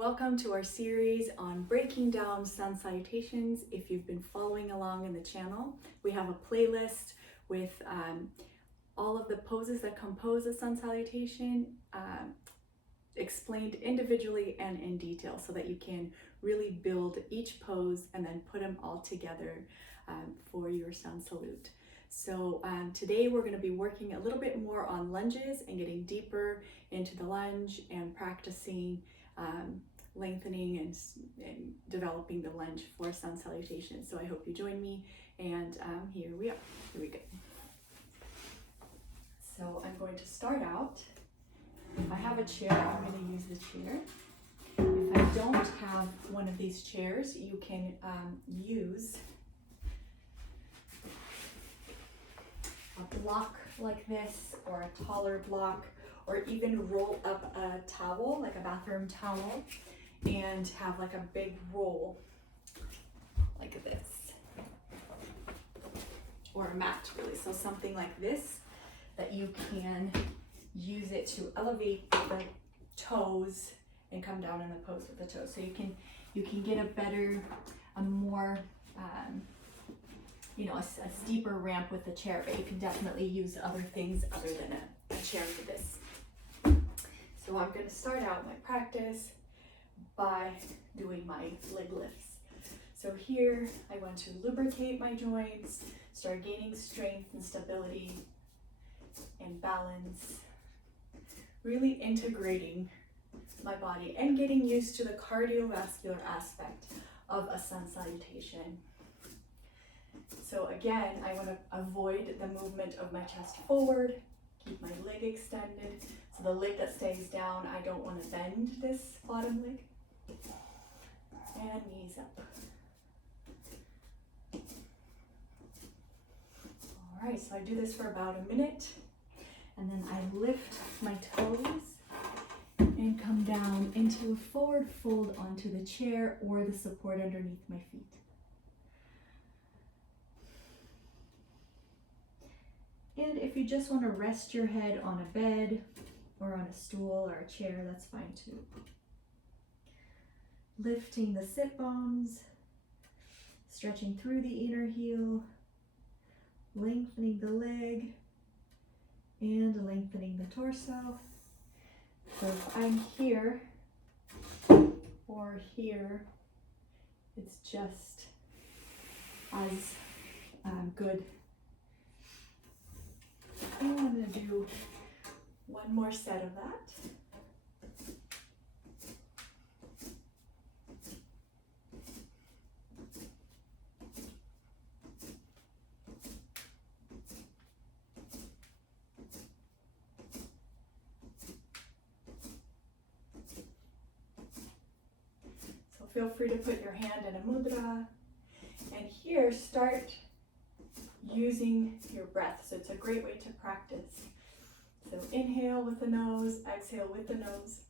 Welcome to our series on breaking down Sun Salutations. If you've been following along in the channel, we have a playlist with all of the poses that compose a Sun Salutation explained individually and in detail so that you can really build each pose and then put them all together for your Sun Salute. So today we're going to be working a little bit more on lunges and getting deeper into the lunge and practicing lengthening and developing the lunge for Sun Salutation. So I hope you join me, and here we are. Here we go. So I'm going to start out. If I have a chair, I'm going to use the chair. If I don't have one of these chairs, you can use a block like this, or a taller block, or even roll up a towel, like a bathroom towel, and have like a big roll like this, or a mat really. So something like this that you can use it to elevate the toes and come down in the pose with the toes. So you can get a more a steeper ramp with the chair, but you can definitely use other things other than a chair for this. So I'm going to start out my practice by doing my leg lifts. So here I want to lubricate my joints, start gaining strength and stability and balance, really integrating my body and getting used to the cardiovascular aspect of a Sun Salutation. So again, I want to avoid the movement of my chest forward, keep my leg extended. So the leg that stays down, I don't want to bend this bottom leg. And knees up. All right, so I do this for about a minute, and then I lift my toes and come down into a forward fold onto the chair or the support underneath my feet. And if you just want to rest your head on a bed or on a stool or a chair, that's fine too. Lifting the sit bones, stretching through the inner heel, lengthening the leg, and lengthening the torso. So if I'm here or here, it's just as good. And I'm going to do one more set of that. So feel free to put your hand in a mudra, and here start using your breath. So it's a great way to practice. So inhale with the nose, exhale with the nose,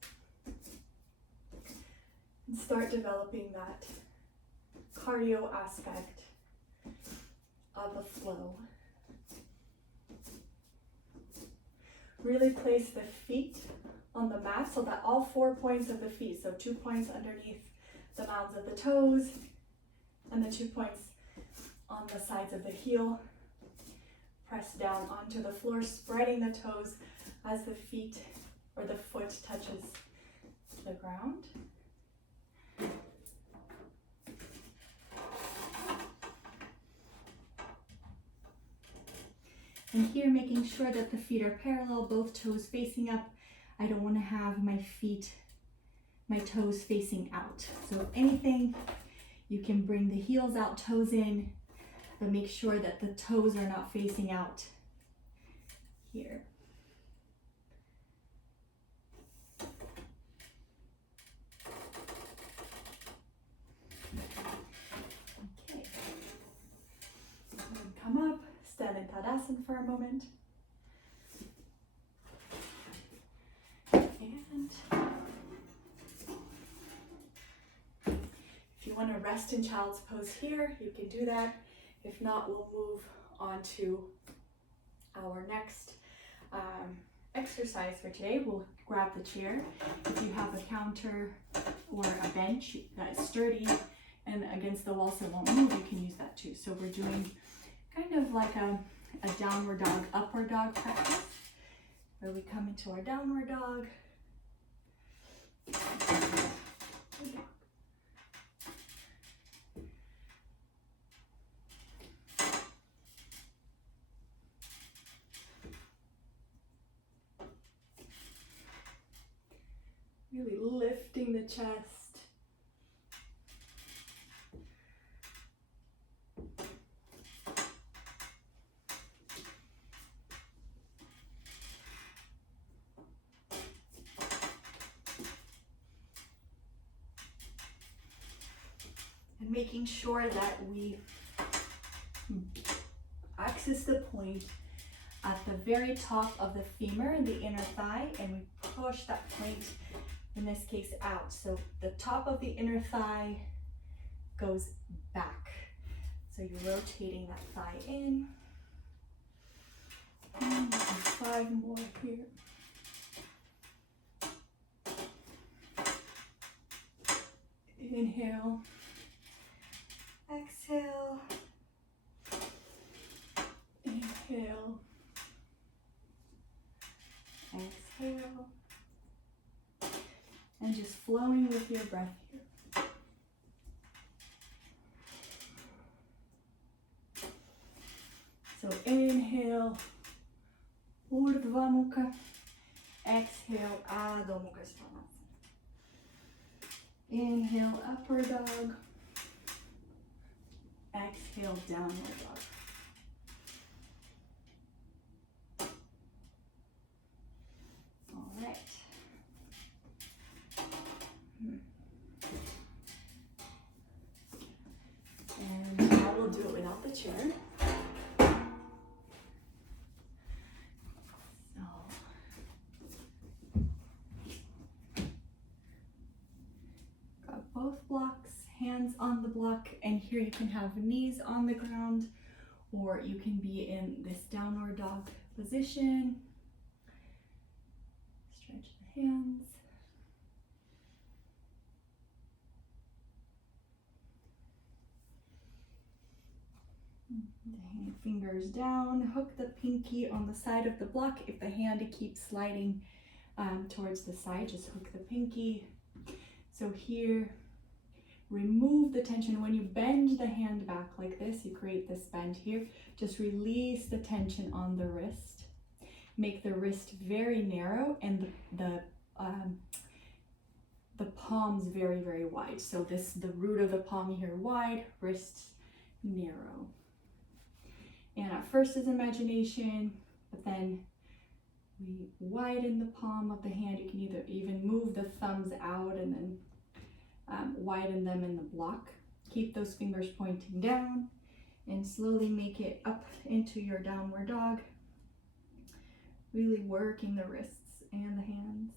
and start developing that cardio aspect of the flow. Really place the feet on the mat so that all 4 points of the feet, so 2 points underneath the mounds of the toes and the 2 points on the sides of the heel. Press down onto the floor, spreading the toes as the feet or the foot touches the ground. And here, making sure that the feet are parallel, both toes facing up. I don't want to have my toes facing out. So if anything, you can bring the heels out, toes in, but make sure that the toes are not facing out here. Okay. Come up, stand in Tadasana for a moment. And if you want to rest in child's pose here, you can do that. If not, we'll move on to our next exercise for today. We'll grab the chair. If you have a counter or a bench that's sturdy and against the wall so it won't move, you can use that too. So we're doing kind of like a downward dog, upward dog practice, where we come into our downward dog. Really lifting the chest. And making sure that we access the point at the very top of the femur and the inner thigh, and we push that point, in this case, out. So the top of the inner thigh goes back. So you're rotating that thigh in. And 5 more here. Inhale. Exhale. Inhale. Exhale. And just flowing with your breath here. So inhale, Urdhva Mukha. Exhale, Adho Mukha Svanasana. Inhale, upward dog. Exhale, downward dog. All right. And now we'll do it without the chair. So, got both blocks, hands on the block, and here you can have knees on the ground, or you can be in this downward dog position. Stretch the hands. The fingers down, hook the pinky on the side of the block. If the hand keeps sliding towards the side, just hook the pinky. So here, remove the tension. When you bend the hand back like this, you create this bend here. Just release the tension on the wrist. Make the wrist very narrow and the palms very, very wide. So the root of the palm here wide, wrists narrow. And at first is imagination, but then we widen the palm of the hand. You can even move the thumbs out and then widen them in the block. Keep those fingers pointing down and slowly make it up into your downward dog. Really working the wrists and the hands.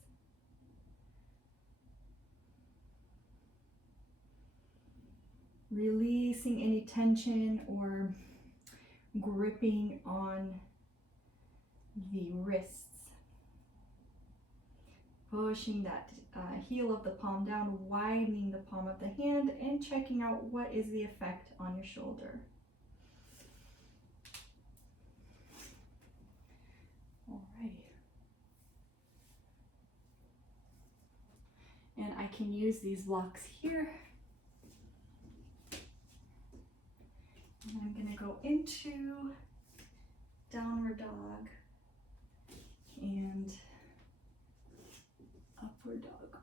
Releasing any tension or gripping on the wrists. Pushing that heel of the palm down, widening the palm of the hand, and checking out what is the effect on your shoulder. Alrighty. And I can use these blocks here. And I'm going to go into downward dog and upward dog.